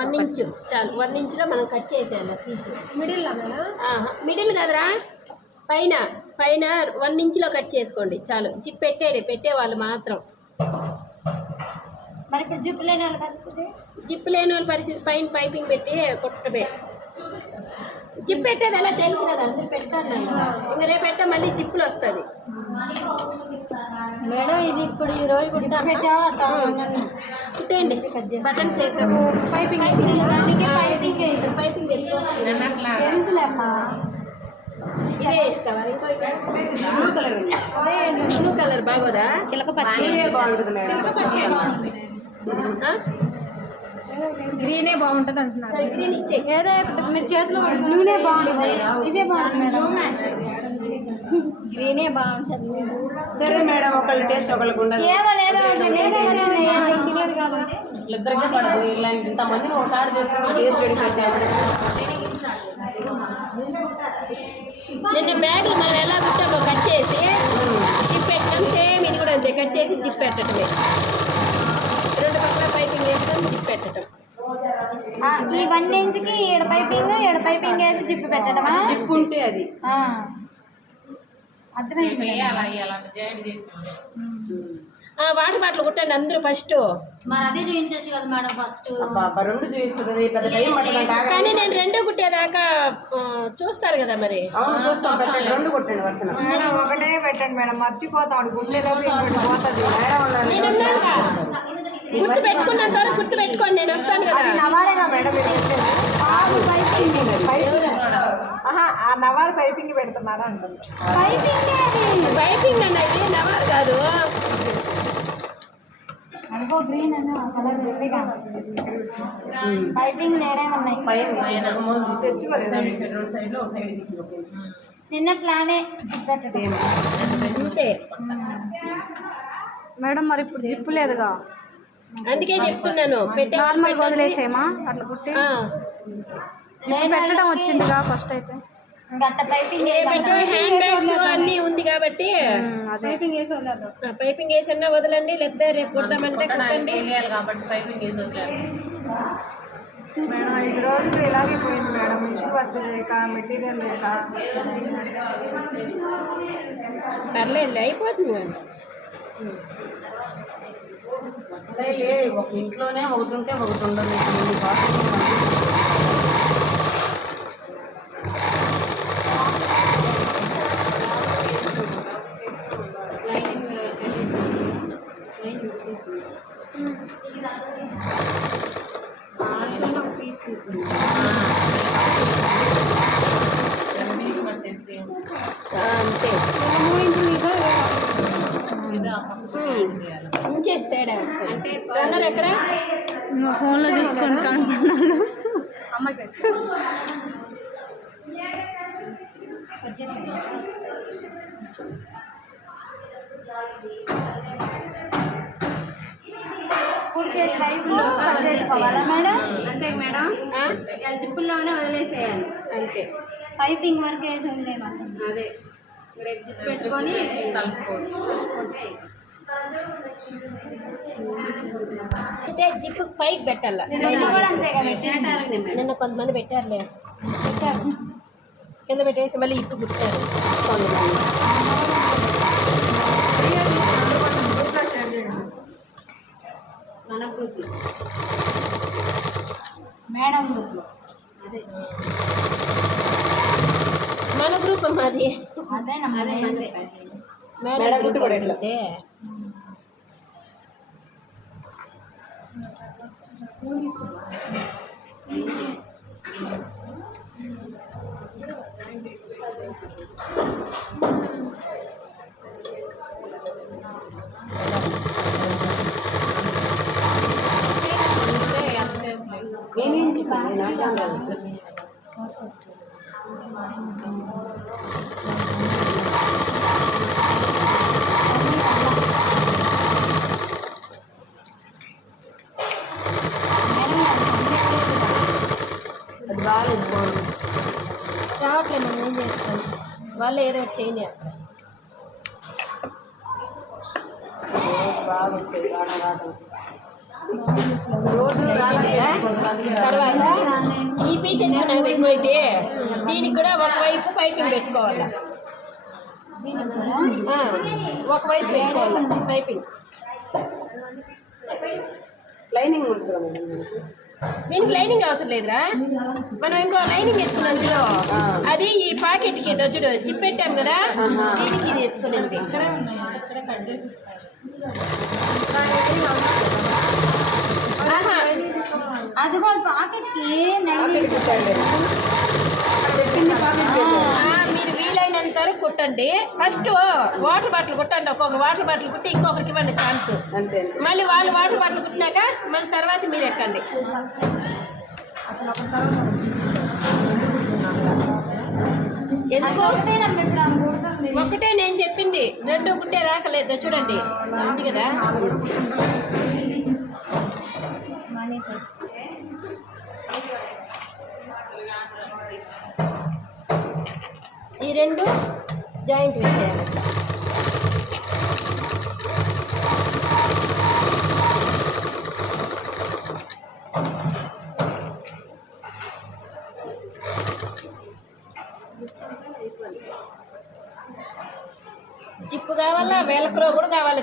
1 inch చాలు. 1 ఇంచులో మనం cut చేసేయాలి పీసు. మిడిల్ కదరా, పైన 1 ఇంచులో కట్ చేసుకోండి చాలు. జిప్ పెట్టేవాళ్ళు మాత్రం. మరి ఇప్పుడు జిప్ లేని వాళ్ళ పరిస్థితి? జిప్ లేని వాళ్ళ పరిస్థితి పైన పైపింగ్ పెట్టి కొట్టబే. జిప్ పెట్టేది ఎలా తెలుసు కదా, అందరు పెట్టాను కదా. ఇంకా రేపు పెట్టా మళ్ళీ జిప్పులు వస్తుంది మేడం. ఇది ఇప్పుడు ఈ రోజు కుట్టండి. బటన్స్ పైపింగ్ ఇదే ఇస్తావా? ఇంకో బ్లూ కలర్ బాగోదా? చిలక పచ్చి గ్రీనే బాగుంటుంది అంటున్నారు. గ్రీన్ ఇచ్చే ఏదో మీరు చేతిలో బ్లూనే బాగుంటుంది. ఇదే బాగుంటుంది మేడం. గ్రీనే బాగుంటుంది. సరే మేడం, ఒకళ్ళు టేస్ట్ ఒకళ్ళకి ఉండదు. ఏమో లేదో తినేది కాబట్టి అసలు ఇద్దరికే పడదు. ఇలాంటి ఇంతమందిని ఒకసారి తెచ్చుకుని టేస్ట్ పెట్టాము. నిన్న బ్యాగులు మనం ఎలా కుట్టామో కట్ చేసి జిప్ పెట్టడం, సేమ్ ఇది కూడా అంతే. కట్ చేసి జిప్ పెట్టడమే. 2 పక్కల పైపింగ్ వేసడం, జిప్ పెట్టడం. ఈ 1 ఇంచుకి ఏడు పైపింగ్ వేసి జిప్పు పెట్టడమా? జిప్పు ఉంటే అది అర్థమైంది. వాటర్ బాటిల్ కుట్టండి అందరూ ఫస్ట్. మరి అదే చూపించచ్చు కదా మేడం ఫస్ట్. 2 చూపిస్తుంది, పెద్ద టైం పట్టదంట. కానీ నేను 2 కుట్టేదాకా చూస్తారు కదా మరి. అవును చూస్తాం. పెట్టండి, 2 కొట్టండి వరుసన. ఒకటే పెట్టండి మేడం, మర్చిపోతాడు. గుండెలో పోతుంది. నేనున్నానుగా, గుర్తు పెట్టుకున్నంత వరకు గుర్తు పెట్టుకోండి. నేను వస్తాను కదా. నవారేగా మేడం ఆ నవారు పైపింగ్ పెడుతున్నారా అంటుంది. పైపింగ్ అన్నది నవారు కాదు. అనుకో గ్రీన్ అన్న కలర్ పైపింగ్ నేడే ఉన్నాయి. నిన్నట్లానే అంతే మేడం. మరి ఇప్పుడు జిప్పు లేదుగా, అందుకే చెప్తున్నాను. నార్మల్ వదిలేసేమా అట్లా కుట్టి పెట్టడం వచ్చిందిగా ఫస్ట్. అయితే గట్ట పైపింగ్ హ్యాండ్ బ్యాగ్స్ అన్నీ ఉంది కాబట్టి పైపింగ్ వేసి వదలదు. పైపింగ్ వేసన్నా వదలండి, లేకపోతే రేపు కుడదామంటే కుట్టండి. మేడం 5 రోజులు ఇలాగే పోయింది మేడం. మిషన్ వర్క్ చేయక, మెటీరియల్ లేక. పర్లేదు, అయిపోతుంది మేడం. ఒక ఇంట్లోనే ఒకటి ఉంటే ఒకటి ఉండదు. అంతే ఇంచేసి తేడా అంటే ఎక్కడ ఫోన్లో చూసుకొని కనుక్కున్నాను. మేడం. అంతే మేడం. జిప్పుల్లోనే వదిలేసేయాలి అంతే. పైపింగ్ వర్క్ వేసి ఉండేమా? అదే రేపు జిప్ పెట్టుకొని అంటే జిప్ పైకి పెట్టాల. నిన్న కొంతమంది పెట్టారులే, కింద పెట్టేసి మళ్ళీ ఇప్పు కుట్టారు కొంతమంది. మన గ్రూప్లో మేడం గ్రూప్లో అదే మన గ్రూప్ మాది. అదే మేడం గ్రూప్ కూడా ఎట్లంటే నేనేం చేశాను? నాకు అది బాగాలేదు. రావట్లేదు, మనం ఏం చేస్తాం. వాళ్ళు ఏదో ఒకటి చేయండి. బాగా వచ్చేది రావడం. తర్వాత ఈ పీస్ ఎత్తుకున్నాను ఎక్కువైతే దీనికి కూడా ఒకవైపు పైపింగ్ పెట్టుకోవాలి. ఒకవైపు పెట్టుకోవాలి పైపింగ్. లైనింగ్ ఉంటుంది కదా మేడం. దీనికి లైనింగ్ అవసరం లేదురా, మనం ఇంకో లైనింగ్ ఎత్తుకున్నాం చూడు, అది ఈ పాకెట్కి చూడు జిప్ పెట్టాం కదా, దీనికి ఇది ఎత్తుకునేది. అది వాళ్ళ పాకెట్కి మీరు వీలైనంత వరకు కుట్టండి. ఫస్ట్ వాటర్ బాటిల్ కుట్టండి, ఒక్కొక్క వాటర్ బాటిల్ కుట్టి ఇంకొకరికి ఇవ్వండి ఛాన్స్. మళ్ళీ వాళ్ళు వాటర్ బాటిల్ కుట్టినాక మళ్ళీ తర్వాత మీరు ఎక్కండి. ఎందుకు ఒకటే నేను చెప్పింది, రెండు కుట్టే రాకలేదు చూడండి, ఉంది కదా. ఈ రెండు జాయింట్ పెట్టేయాలి. జిప్పు కావాలా, వెల్క్రో కూడా కావాలి.